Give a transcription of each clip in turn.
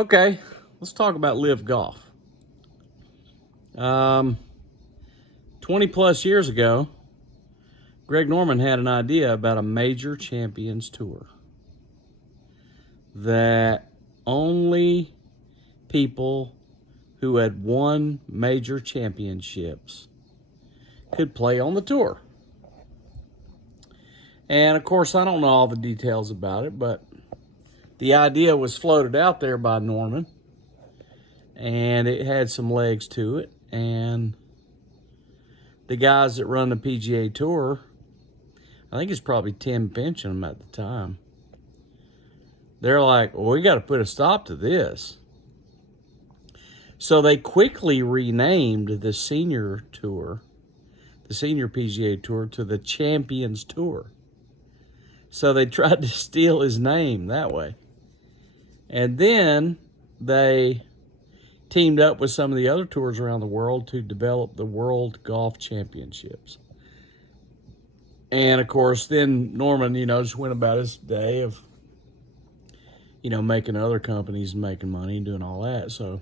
Okay, let's talk about LIV Golf. 20 plus years ago, Greg Norman had an idea about a major champions tour that only people who had won major championships could play on the tour. And of course, I don't know all the details about it, but the idea was floated out there by Norman, and it had some legs to it. And the guys that run the PGA Tour, I think it's probably Tim Benchem at the time, they're like, well, we got to put a stop to this. So they quickly renamed the senior tour, the senior PGA Tour, to the Champions Tour. So they tried to steal his name that way. And then they teamed up with some of the other tours around the world to develop the World Golf Championships. And of course, then Norman, just went about his day of, making other companies making money and doing all that. So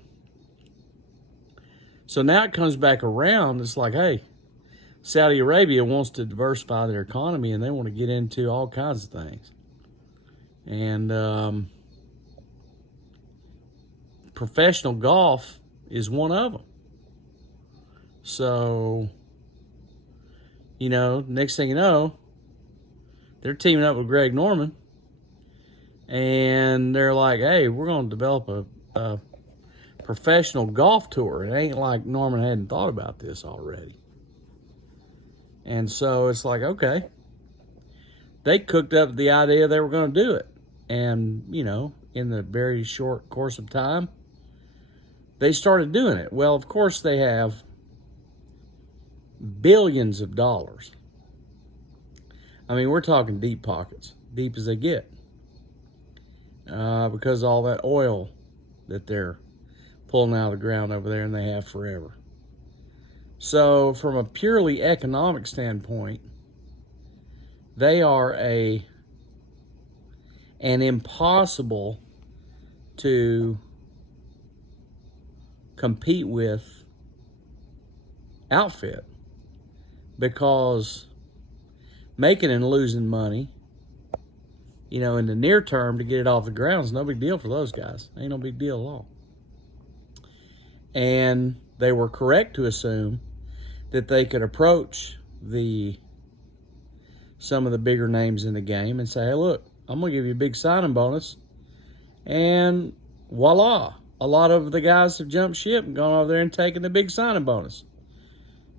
now it comes back around. It's like, hey, Saudi Arabia wants to diversify their economy, and they want to get into all kinds of things. And professional golf is one of them. So, next thing you know, they're teaming up with Greg Norman, and they're like, hey, we're going to develop a professional golf tour. It ain't like Norman hadn't thought about this already. And so it's like, okay, they cooked up the idea they were going to do it. And, in the very short course of time, they started doing it. Well, of course, they have billions of dollars. I mean, we're talking deep pockets, deep as they get, because of all that oil that they're pulling out of the ground over there, and they have forever. So from a purely economic standpoint, they are an impossible to compete with outfit, because making and losing money, in the near term to get it off the ground is no big deal for those guys. Ain't no big deal at all. And they were correct to assume that they could approach some of the bigger names in the game and say, hey, look, I'm going to give you a big signing bonus. And voila, a lot of the guys have jumped ship and gone over there and taken the big signing bonus.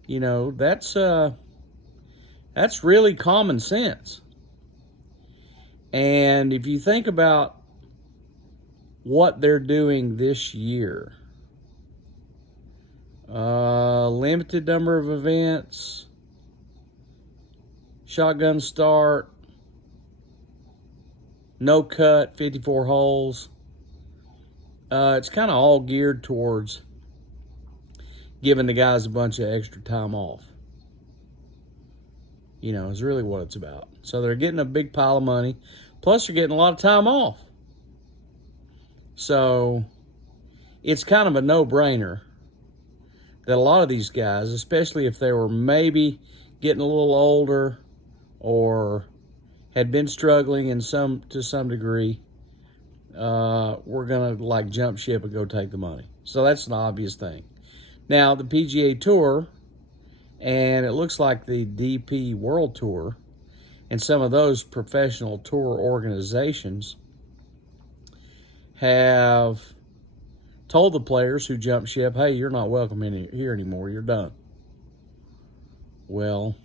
That's really common sense. And if you think about what they're doing this year, limited number of events, shotgun start, no cut, 54 holes. It's kind of all geared towards giving the guys a bunch of extra time off. Is really what it's about. So they're getting a big pile of money, plus they're getting a lot of time off. So it's kind of a no-brainer that a lot of these guys, especially if they were maybe getting a little older or had been struggling to some degree, we're going to jump ship and go take the money. So that's an obvious thing. Now, the PGA Tour, and it looks like the DP World Tour, and some of those professional tour organizations have told the players who jump ship, hey, you're not welcome in here anymore. You're done. Well,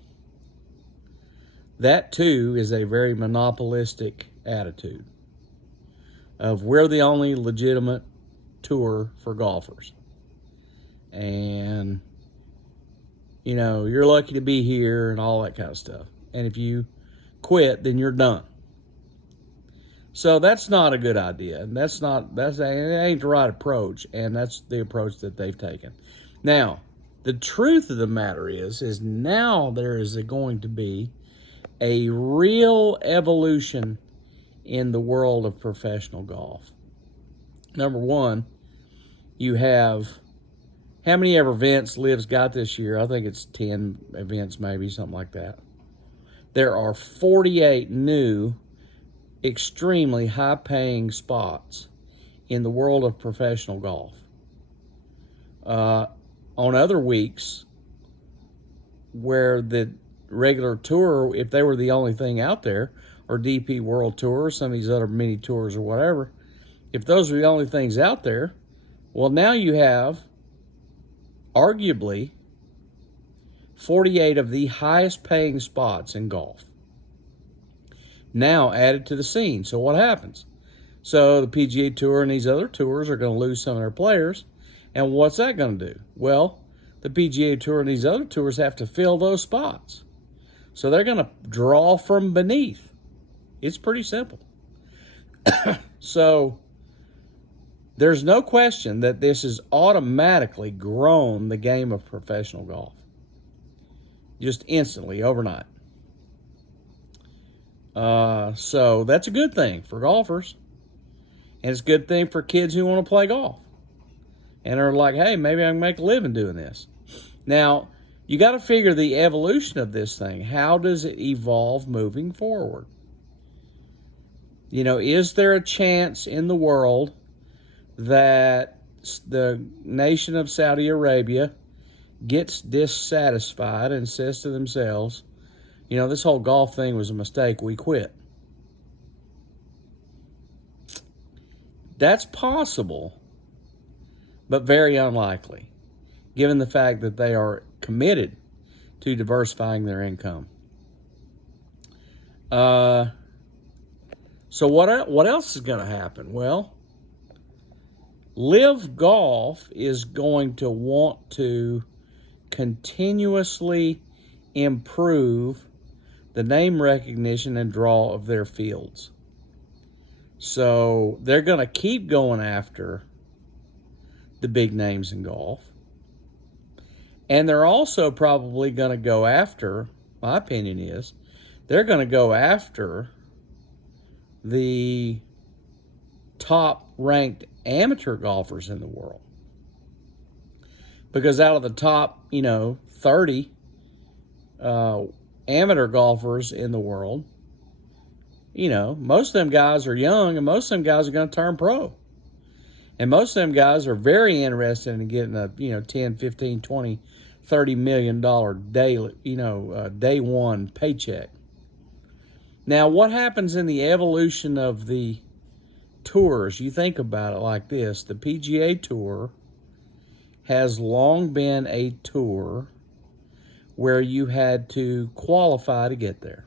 that too is a very monopolistic attitude of we're the only legitimate tour for golfers. And, you're lucky to be here and all that kind of stuff. And if you quit, then you're done. So that's not a good idea. And that ain't the right approach. And that's the approach that they've taken. Now, the truth of the matter is now there is going to be a real evolution in the world of professional golf. Number one, you have, how many ever events LIV's got this year? I think it's 10 events, maybe, something like that. There are 48 new, extremely high-paying spots in the world of professional golf. On other weeks, where the regular tour, if they were the only thing out there, or DP World Tour, or some of these other mini tours or whatever, if those are the only things out there, well, now you have arguably 48 of the highest paying spots in golf now added to the scene. So what happens? So the PGA Tour and these other tours are going to lose some of their players. And what's that going to do? Well, the PGA Tour and these other tours have to fill those spots. So they're going to draw from beneath. It's pretty simple. So there's no question that this has automatically grown the game of professional golf. Just instantly, overnight. So that's a good thing for golfers. And it's a good thing for kids who want to play golf. And are like, hey, maybe I can make a living doing this. Now, you got to figure the evolution of this thing. How does it evolve moving forward? You know, is there a chance in the world that the nation of Saudi Arabia gets dissatisfied and says to themselves, you know, this whole golf thing was a mistake, we quit? That's possible, but very unlikely, given the fact that they are committed to diversifying their income. So what else is going to happen? Well, LIV Golf is going to want to continuously improve the name recognition and draw of their fields. So they're going to keep going after the big names in golf. And they're also probably going to go after, my opinion is, they're going to go after the top-ranked amateur golfers in the world. Because out of the top, 30 amateur golfers in the world, most of them guys are young, and most of them guys are going to turn pro. And most of them guys are very interested in getting a, 10, 15, 20, $30 million day one paycheck. Now, what happens in the evolution of the tours? You think about it like this. The PGA Tour has long been a tour where you had to qualify to get there.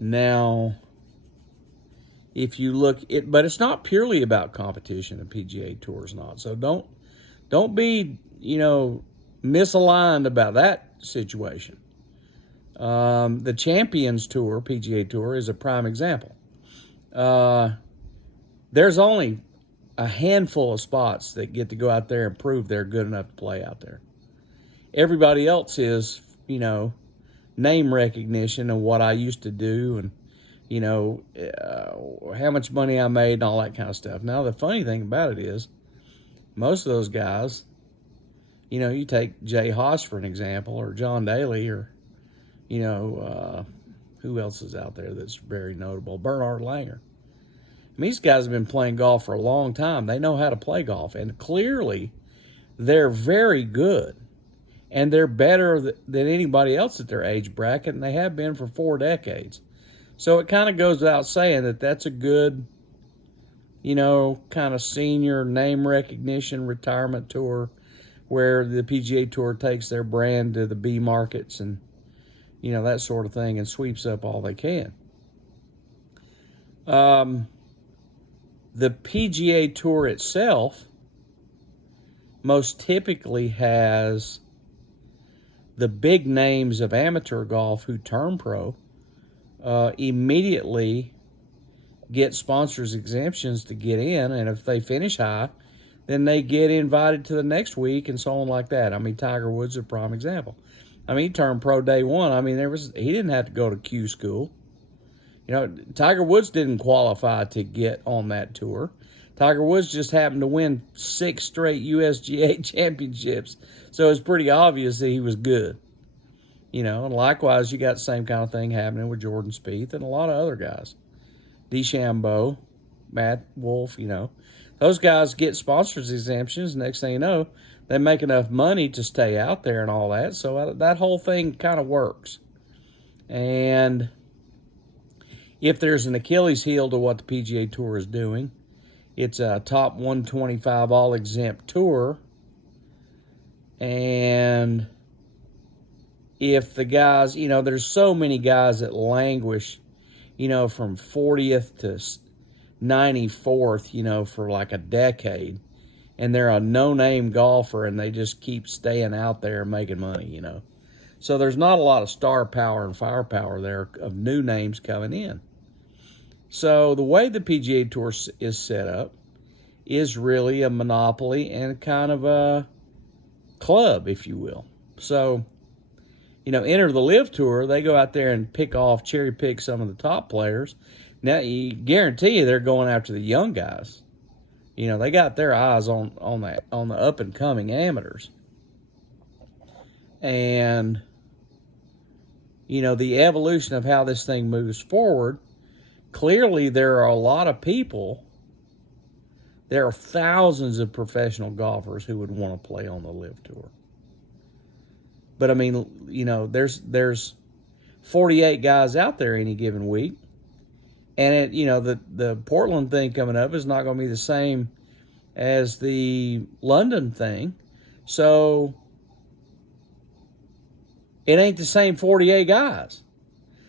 Now, if you look at, but it's not purely about competition. The PGA Tour is not. So don't be, misaligned about that situation. The Champions Tour, PGA Tour, is a prime example. There's only a handful of spots that get to go out there and prove they're good enough to play out there. Everybody else is, name recognition and what I used to do and, how much money I made and all that kind of stuff. Now, the funny thing about it is most of those guys, you take Jay Haas for an example, or John Daly, or, who else is out there that's very notable? Bernhard Langer. These guys have been playing golf for a long time. They know how to play golf, and clearly they're very good. And they're better than anybody else at their age bracket, and they have been for 4 decades. So it kind of goes without saying that that's a good, kind of senior name recognition retirement tour where the PGA Tour takes their brand to the B markets and, that sort of thing, and sweeps up all they can. The PGA Tour itself most typically has the big names of amateur golf who turn pro immediately get sponsors exemptions to get in, and if they finish high, then they get invited to the next week and so on like that. Tiger Woods is a prime example. He turned pro day one. He didn't have to go to Q school. You know, Tiger Woods didn't qualify to get on that tour. Tiger Woods just happened to win 6 straight USGA championships, so it's pretty obvious that he was good. You know, and likewise, you got the same kind of thing happening with Jordan Spieth and a lot of other guys. DeChambeau, Matt Wolff, you know. Those guys get sponsors exemptions. Next thing you know, they make enough money to stay out there and all that. So that whole thing kind of works. And if there's an Achilles heel to what the PGA Tour is doing, it's a top 125 all-exempt tour. And if the guys, you know, there's so many guys that languish, you know, from 40th to 94th, you know, for like a decade. And they're a no-name golfer, and they just keep staying out there and making money, you know. So there's not a lot of star power and firepower there of new names coming in. So the way the PGA Tour is set up is really a monopoly and kind of a club, if you will. So, you know, enter the LIV Tour, they go out there and cherry pick some of the top players. Now, you guarantee you they're going after the young guys. You know, they got their eyes on the up-and-coming amateurs. And, you know, the evolution of how this thing moves forward, clearly there are a lot of people, there are thousands of professional golfers who would want to play on the LIV Tour. But, I mean, you know, there's 48 guys out there any given week. And, you know, the Portland thing coming up is not going to be the same as the London thing. So it ain't the same 48 guys.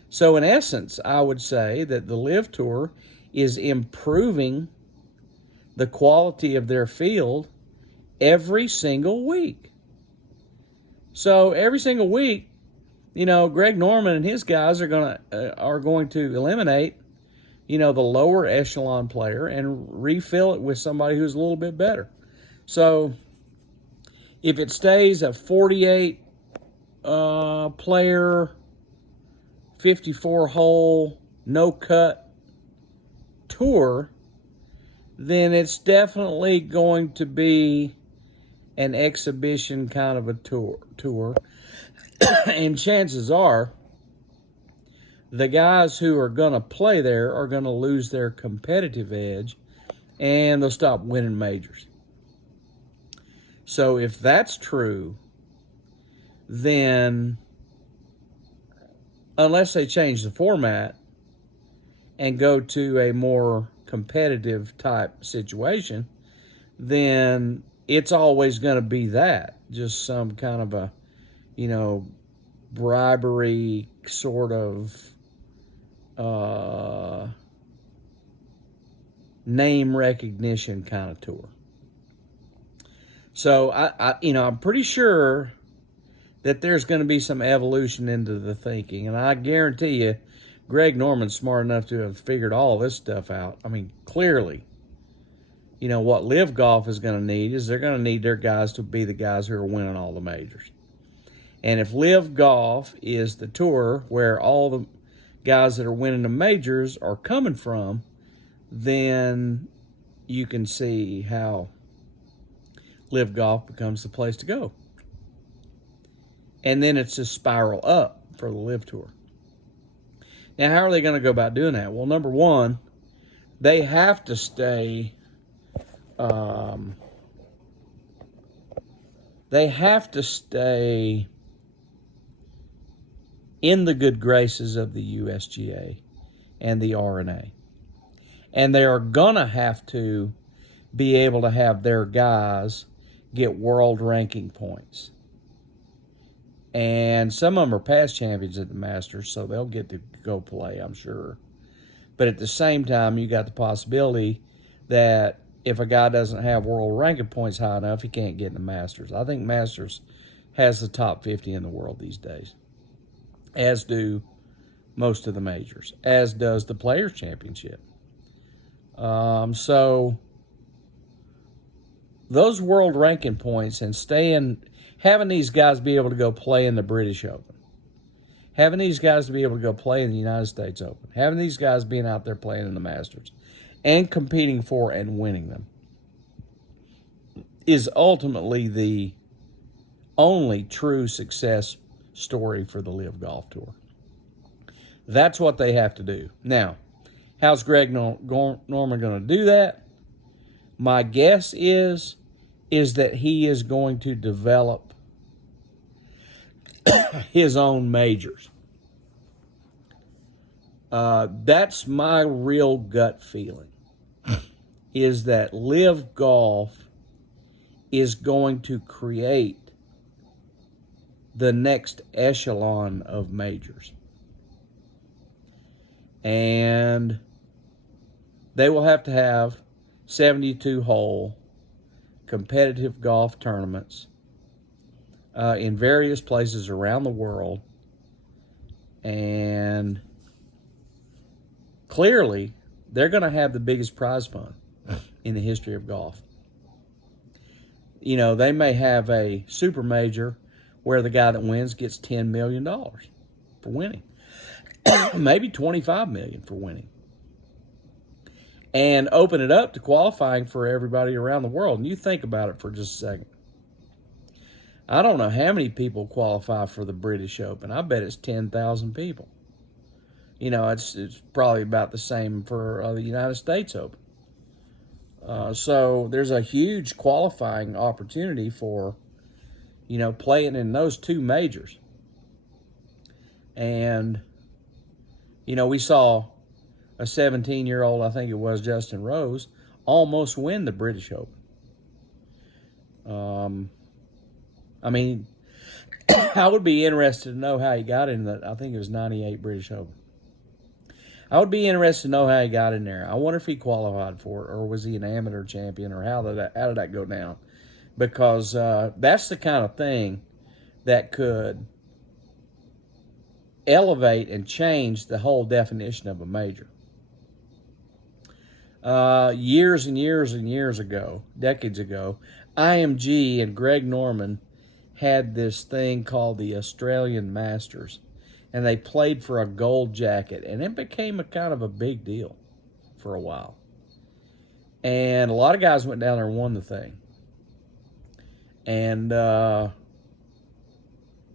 So in essence, I would say that the LIV Tour is improving the quality of their field every single week. So every single week, you know, Greg Norman and his guys are going to eliminate, you know, the lower echelon player and refill it with somebody who's a little bit better. So if it stays a 48 player, 54 hole, no cut tour, then it's definitely going to be an exhibition kind of a tour. And chances are the guys who are going to play there are going to lose their competitive edge, and they'll stop winning majors. So if that's true, then unless they change the format and go to a more competitive type situation, then it's always going to be that, just some kind of a, you know, bribery sort of name recognition kind of tour. So I'm pretty sure that there's going to be some evolution into the thinking, and I guarantee you, Greg Norman's smart enough to have figured all this stuff out. I mean, clearly, you know, what LIV Golf is going to need is they're going to need their guys to be the guys who are winning all the majors. And if LIV Golf is the tour where all the guys that are winning the majors are coming from, then you can see how LIV Golf becomes the place to go. And then it's a spiral up for the LIV Tour. Now, how are they going to go about doing that? Well, number one, they have to stay in the good graces of the USGA and the R&A. And they are going to have to be able to have their guys get world ranking points. And some of them are past champions at the Masters, so they'll get to go play, I'm sure. But at the same time, you got the possibility that if a guy doesn't have world ranking points high enough, he can't get in the Masters. I think Masters has the top 50 in the world these days, as do most of the majors, as does the Players' Championship. So those world ranking points and having these guys be able to go play in the British Open, having these guys to be able to go play in the United States Open, having these guys being out there playing in the Masters and competing for and winning them is ultimately the only true success story for the LIV Golf Tour. That's what they have to do. Now, how's Greg Norman going to do that? My guess is that he is going to develop his own majors. That's my real gut feeling, is that LIV Golf is going to create the next echelon of majors. And they will have to have 72-hole competitive golf tournaments in various places around the world. And clearly, they're going to have the biggest prize fund in the history of golf. You know, they may have a super major where the guy that wins gets $10 million for winning. Maybe $25 million for winning. And open it up to qualifying for everybody around the world. And you think about it for just a second. I don't know how many people qualify for the British Open. I bet it's 10,000 people. You know, it's probably about the same for the United States Open. So there's a huge qualifying opportunity for, you know, playing in those two majors. And, you know, we saw a 17-year-old, I think it was Justin Rose, almost win the British Open. I mean, I would be interested to know how he got in that. I think it was 98 British Open. I would be interested to know how he got in there. I wonder if he qualified for it, or was he an amateur champion, or how did that go down? Because that's the kind of thing that could elevate and change the whole definition of a major. Years and years and years ago, decades ago, IMG and Greg Norman had this thing called the Australian Masters, and they played for a gold jacket, and it became a kind of a big deal for a while. And a lot of guys went down there and won the thing. And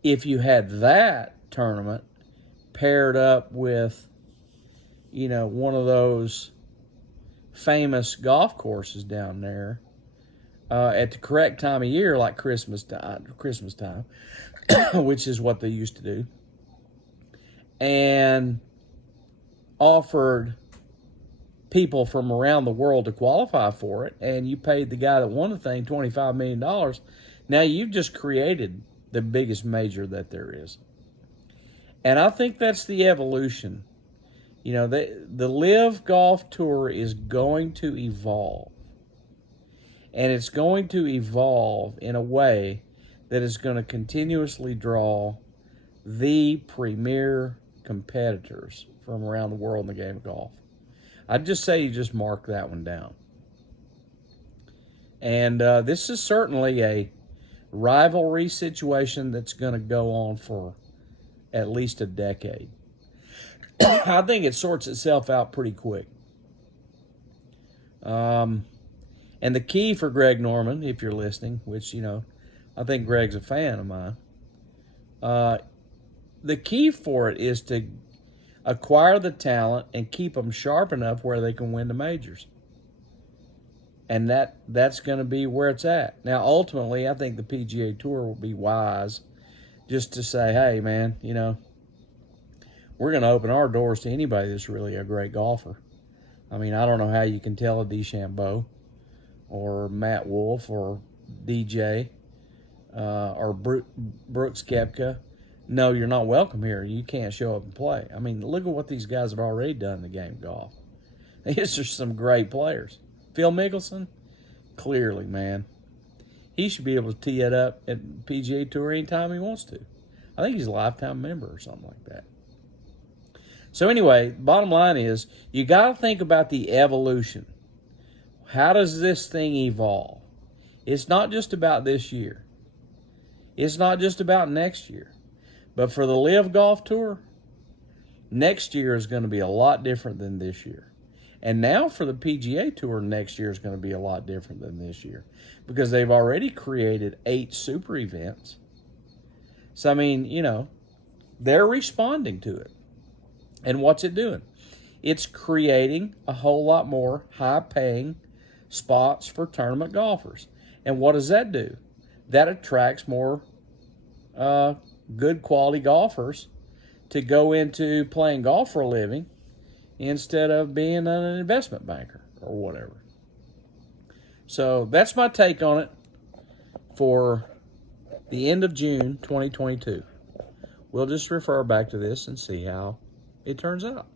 if you had that tournament paired up with, you know, one of those famous golf courses down there at the correct time of year, like Christmas time, which is what they used to do, and offered people from around the world to qualify for it, and you paid the guy that won the thing $25 million, now you've just created the biggest major that there is. And I think that's the evolution. You know, the LIV Golf Tour is going to evolve. And it's going to evolve in a way that is going to continuously draw the premier competitors from around the world in the game of golf. I'd just say you just mark that one down. And this is certainly a rivalry situation that's going to go on for at least a decade. I think it sorts itself out pretty quick. And the key for Greg Norman, if you're listening, which, you know, I think Greg's a fan of mine, the key for it is to acquire the talent and keep them sharp enough where they can win the majors. And that's going to be where it's at. Now, ultimately, I think the PGA Tour will be wise just to say, hey, man, you know, we're going to open our doors to anybody that's really a great golfer. I mean, I don't know how you can tell a DeChambeau or Matt Wolff or DJ or Brooks Koepka, no, you're not welcome here. You can't show up and play. I mean, look at what these guys have already done in the game of golf. These are some great players. Phil Mickelson, clearly, man, he should be able to tee it up at PGA Tour anytime he wants to. I think he's a lifetime member or something like that. So anyway, bottom line is you got to think about the evolution. How does this thing evolve? It's not just about this year. It's not just about next year. But for the LIV Golf Tour, next year is going to be a lot different than this year. And now for the PGA Tour, next year is going to be a lot different than this year because they've already created 8 super events. So, I mean, you know, they're responding to it. And what's it doing? It's creating a whole lot more high-paying spots for tournament golfers. And what does that do? That attracts more good quality golfers to go into playing golf for a living instead of being an investment banker or whatever. So that's my take on it for the end of June 2022. We'll just refer back to this and see how it turns out.